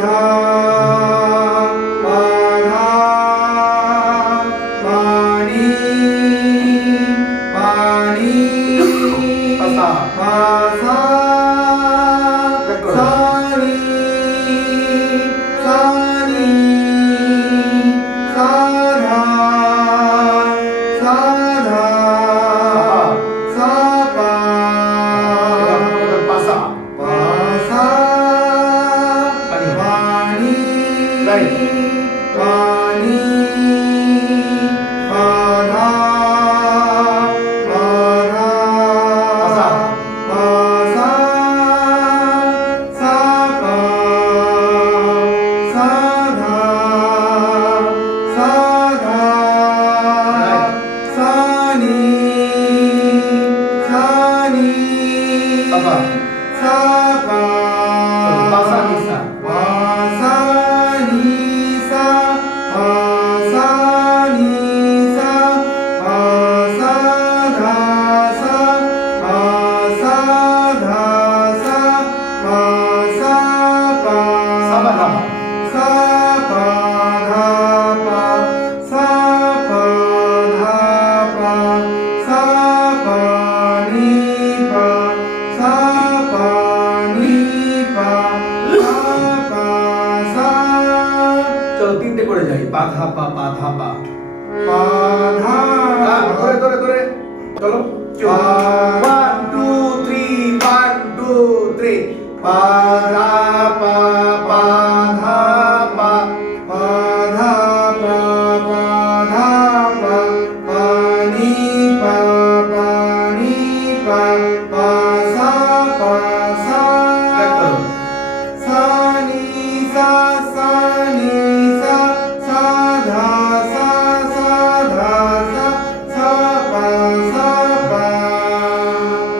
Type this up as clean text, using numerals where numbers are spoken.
धा पाधा पाणी पाणी पासा पासा सानी सानी साधा साधा सापा पासा पासा पाणी पाणी पाधा पाधा पासा पासा सापा साधा साधा सानी सानी सापा सापा पासा निसा पासा निसा पासा निसा पासा धासा पासा धासा पासा पा सापा धापा सापा धापा सापा धापा सापा निपा सापा निपा सापा सा चलो तीन टे করে যাই পা ধা পা पाधा ধরে ধরে ধরে চলো 1 2 3 1 2 3 पाधा पा पाधा पा पाधा पा पाधा पा पानी पा पानी पा पासा पासा ব্যাক করো सानी सा